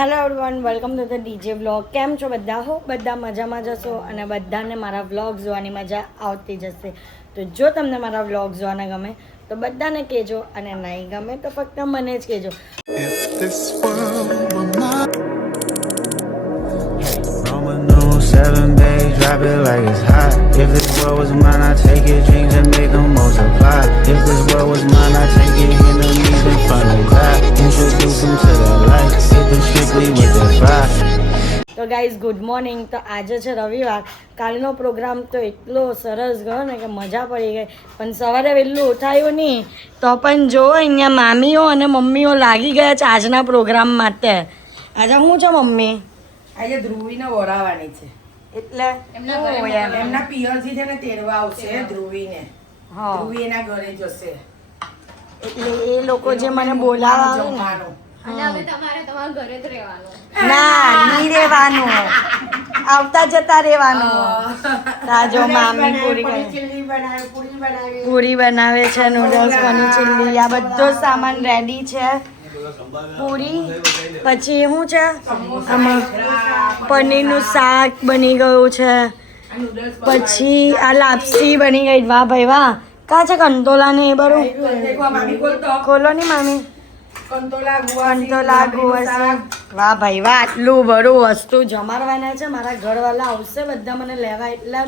Hello everyone, welcome to the DJ vlog. કેમ છો બધા? હો બધા મજામાં જશો અને બધાને મારા વ્લોગ જોવાની મજા આવતી જશે. તો જો તમને મારા વ્લોગ જોવાના ગમે તો બધાને કહેજો અને નહીં ગમે તો ફક્ત મને જ કહેજો. Seven days, drop it like it's hot. If this world was mine, I'd take it, dreams and make them multiply. If this world was mine, I'd take it, enemies in front of God. Introduce them to the light, hit them strictly with the vibe. તો guys good morning. તો આજે છે રવિવાર. કાલનો programme તો એટલો સરસ ગયો ને કે મજા પડી ગઈ, પણ સવારે વહેલું ઉઠાયું નહીં તો પણ જો અહીંયા મામીઓ અને મમ્મીઓ લાગી ગયા છે આજના પ્રોગ્રામ માટે. આજે શું છે મમ્મી? આજે ધ્રુવીને વરાવવાની છે એટલે એમના પિયરથી છે ને તેડવા આવશે ધ્રુવીને. હા, ધ્રુવી એના ઘરે જશે એટલે એ લોકો જે મને બોલાવા આવે ને, જમવાનું. અને હવે તમારે તમારા ઘરે જ રહેવાનું. ના નહીં રહેવાનું, આવતા જતા રહેવાનું. તા જો મામી પૂરી કરે, ચીલી બનાવે, પૂરી બનાવે છે, નૂડલ્સ, પનીર ચીલ્લી, આ બધો સામાન રેડી છે. પૂરી પછી શું છે આમાં પનીરનું શાક બની ગયું છે. પછી આ લાપસી બની ગઈ. વાહ ભાઈ વાહ. કાં છે કંટોલા ને એ બધું? ખોલો ની મામી. કંટોલા ગુવાસી. વાહ ભાઈ વાહ, આટલું બધું વસ્તુ જમાડવાના છે. મારા ઘરવાળા આવશે બધા મને લેવા એટલે.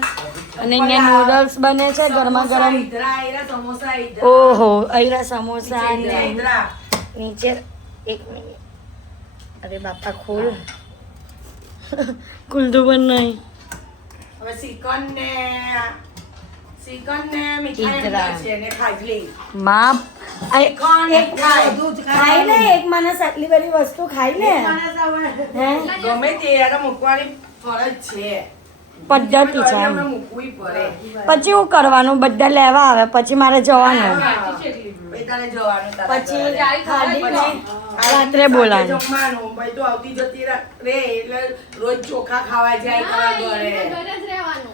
અને અહીંયા નૂડલ્સ બને છે ગરમા ગરમ. ઓહો, અહીંયા સમોસા ને નીચે એક મિનિટ. અરે બાપા ખોલ. ખુલતું પણ નહીં. હવે શ્રીખંડ ને મીઠાઈ અંદર છે ને ખાજલી. માં એક ખાઈ લે, એક માણસ આટલી બધી વસ્તુ ખાઈ લે. હે, ગમે તે યાર મૂકવાની ફરજ છે, પદ્ધતિ છે એમ. એમને મૂકવી પડે. પછી હું કરવાનું? બધા લેવા આવે પછી મારે જવાનું. તારે જવાનું તારા પછી ઘરે. ખાધીને રાત્રે બોલાવાનું. જમવાનું ભાઈ તો આવતી જતી રે એટલે રોજ ચોખા ખાવા જાય તારા ઘરે. ઘરે જ રહેવાનું.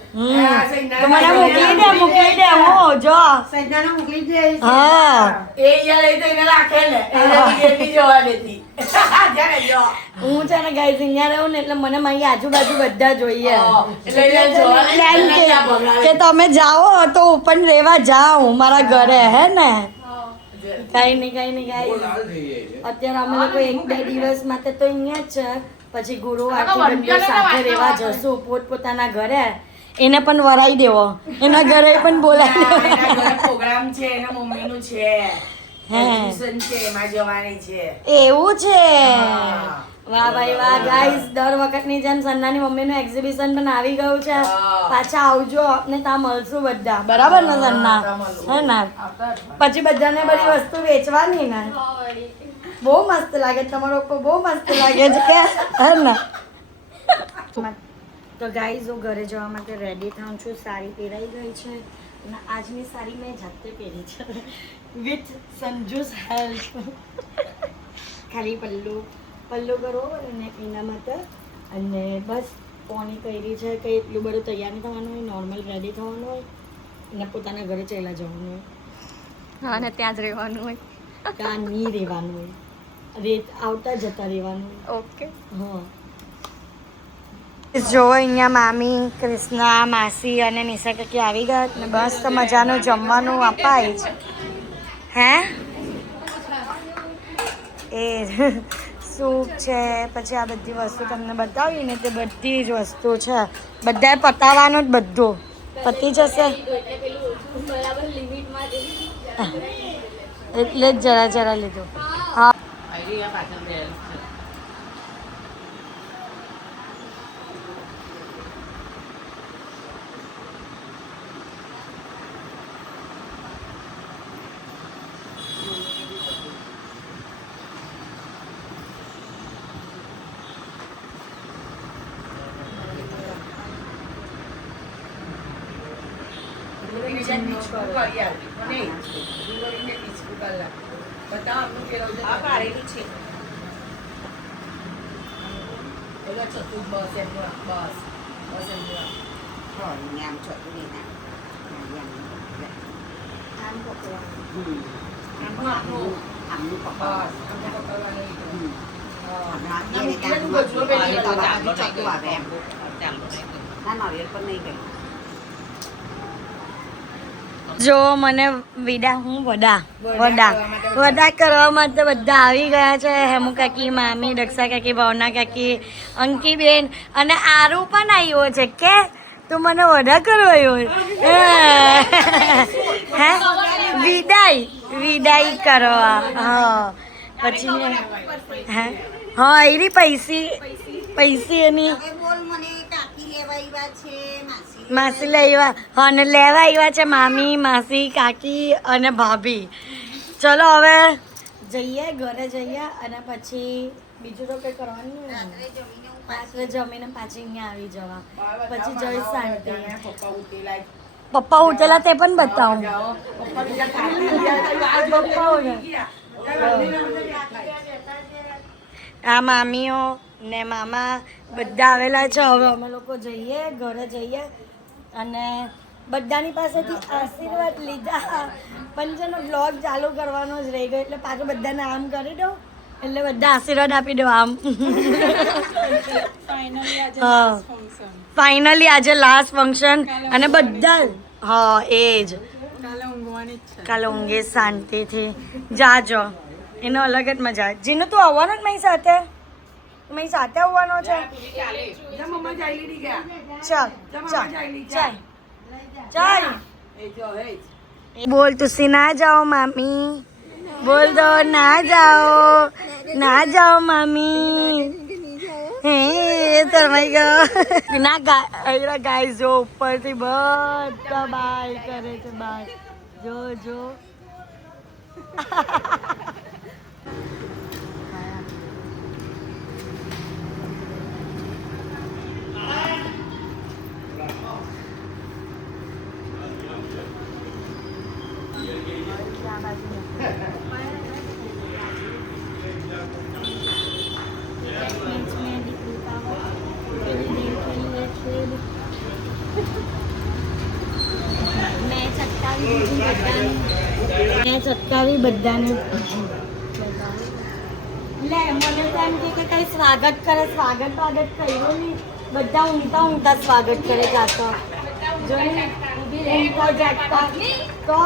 તો મને મોકલી દે હો જો. હા, એ યાર એ તો એને રાખે ને એને બી જવા દેતી. જ્યારે જો હું છે ને ગાઈઝ અહીંયા રહું ને એટલે મને મારી આજુબાજુ બધા જોઈએ. એટલે એને જવા એટલે એમ કે તમે જાઓ તો હું પણ રહેવા જાઉં મારા ઘરે, હે ને? કઈ નહીં ગાઈઝ. અત્યારે અમે લોકો 1-2 દિવસ માટે તો અહીંયા જ છે. પછી ગુરુવારથી બધા સાથે રહેવા જશું પોતપોતાના ઘરે. એને પણ વરાઈ દેવો, એના ઘરે પણ બોલાવી દેવો. એના ઘરે પ્રોગ્રામ છે, એના મમ્મીનું છે, હે. એક્ઝિબિશન છે, એમાં જવાની છે. એવું છે? હા. વાહ ભાઈ વાહ ગાઈઝ. દર વખતની જેમ સન્નાની મમ્મીનું એક્ઝિબિશન પણ આવી ગયું છે. હા. પાછા આવજો, ને ત્યાં મળશું બધા, બરાબર ને સન્ના? હે ને? પછી બધાને બધી વસ્તુ વેચવાની ને. બહુ મસ્ત લાગે તમારો ઉપર, બહુ મસ્ત લાગે છે કે, હે ને? તો ગાઈઝ હું ઘરે જવા માટે રેડી થાઉં છું. સાડી પહેરાઈ ગઈ છે અને આજની સાડી મેં જાતે પહેરી છે વિથ સંજુસ હેલ્પ. ખાલી પલ્લુ કરો અને એના માટે. અને બસ પોણી કરી છે કંઈ એટલું બધું તૈયાર નહીં થવાનું હોય, નોર્મલ રેડી થવાનું હોય અને પોતાના ઘરે ચાલ્યા જવાનું હોય. હા, અને ત્યાં જ રહેવાનું હોય. ત્યાં નહીં રહેવાનું હોય, આવતા જતા રહેવાનું હોય. ઓકે. હા. જો અહીંયા મામી, કૃષ્ણા, માસી અને નિશા કાકી આવી ગયા ને બસ તો મજાનું જમવાનું અપાય છે. હે એ સૂપ છે, પછી આ બધી વસ્તુ તમને બતાવી ને તે બધી જ વસ્તુ છે. બધાએ પતાવવાનું જ, બધું પતી જશે એટલે જ જરા લીધું. હા, જો મને વડા કરવા માટે બધા આવી ગયા છે. હેમુ કાકી, મામી, દક્ષા કાકી, ભાવના કાકી, અંકીબેન અને આરુ પણ આવ્યો છે કે તું મને વડા કરવા આવ્યો હે વિદાય કરવા. હા પછી હે હા એની પૈસી એની માસી લેવા હા ને લેવા આવ્યા છે મામી, માસી, કાકી અને ભાભી. ચલો હવે જઈએ ઘરે જઈએ અને પછી બીજું તો કંઈ કરવાનું નહીં. રાત્રે જમીને પાછી અહીંયા આવી જવા. પછી જઈ શાંતિ. પપ્પા ઉઠેલા તે પણ બતાવું. આ મામીઓ ને મામા બધા આવેલા છે. હવે અમે લોકો જઈએ ઘરે જઈએ અને બધાની પાસેથી આશીર્વાદ લીધા. પણ જેનો બ્લોગ ચાલુ કરવાનો જ રહી ગયો એટલે પાછું બધાને આમ કરી દો એટલે બધા આશીર્વાદ આપી દો આમ. હા ફાઇનલી આજે લાસ્ટ ફંક્શન અને બધા હા એ જ કાલે ઊંઘે શાંતિથી જાજો. એનો અલગ જ મજા. જીનું તું આવવાનો જ મારી સાથે આવવાનો છે. ચાલ બોલ તુસી ના જાઓ મામી. બોલ દો ના જાઓ મામી. હે શરમાઈ ગયો ના ગાય જો ઉપરથી બધા બાય કરે છે. બાય જો ચટકાવી બધાને લે મને તો એમ કે કઈ સ્વાગત કરે. સ્વાગત કર્યું નહીં. બધા ઊંઘતા સ્વાગત કરે. જાતો જો ઊંઘતા જાગતા તો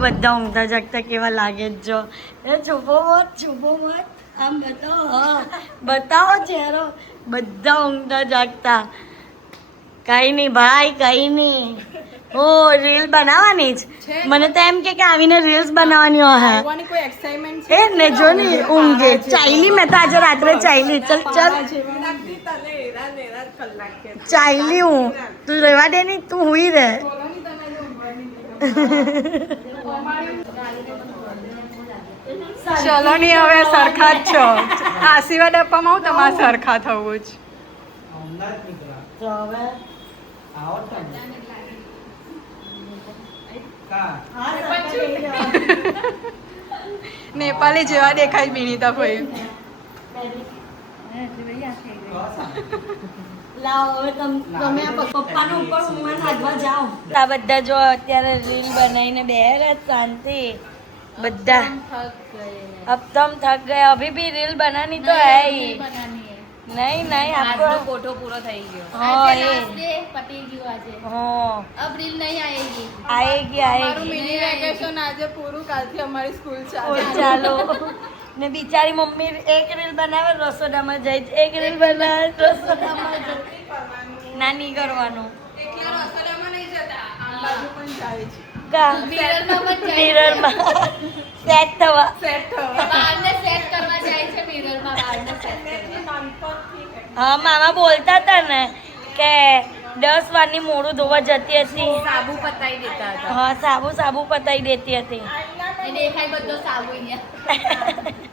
બધા ઊંઘતા જાગતા કેવા લાગે જો. એ છુપો મત આમ બતાવો ચહેરો. બધા ઊંઘતા જાગતા. કઈ નહીં ભાઈ કઈ નહીં. ઓ રીલ બનાવવાની જ. મને તો એમ કે આવીને રીલ્સ બનાવવાની હોય એ ને જો ને ઊંઘે. ચાઈલી મેં તો આજે રાત્રે ચાઈલી. ચલ ચાઈલી હું તું રહેવા દે ને તું હુઈ રહે. ચલો ની હવે સરખા જ છો. આશીર્વાદ આપવામાં હું તમારે સરખા થવું જ. નેપાળી જેવા દેખાય વિનીતા ભાઈ. આ બધા જો અત્યારે રીલ બનાવીને બેહે શાંતિ. બધા अब थक गए. अभी भी रील बनानी तो है ही. नहीं आपको फोटो पूरा થઈ ગયો. हाँ ये પતી ગયું આજે. हाँ अब रील नहीं आएगी. आएगी મિની વેકેશન આજે પૂરું. કાલથી અમારી સ્કૂલ ચાલો ને બિચારી મમ્મી એક રીલ બનાવે રસોડામાં જાય. એક રીલ બનાવે રસોડામાં જાય. નાની કરવાનો. મિરરમાં સેટ થવા બારને સેટ કરવા જાય છે. મિરરમાં બારને સેટ કરવા. હા મામા બોલતા હતા ને કે 10 વારની મોઢું ધોવા જતી હતી. સાબુ પતાઈ દેતા હતા. હા સાબુ પતાઈ દેતી હતી. એને દેખાય બધો સાબુ અહીંયા.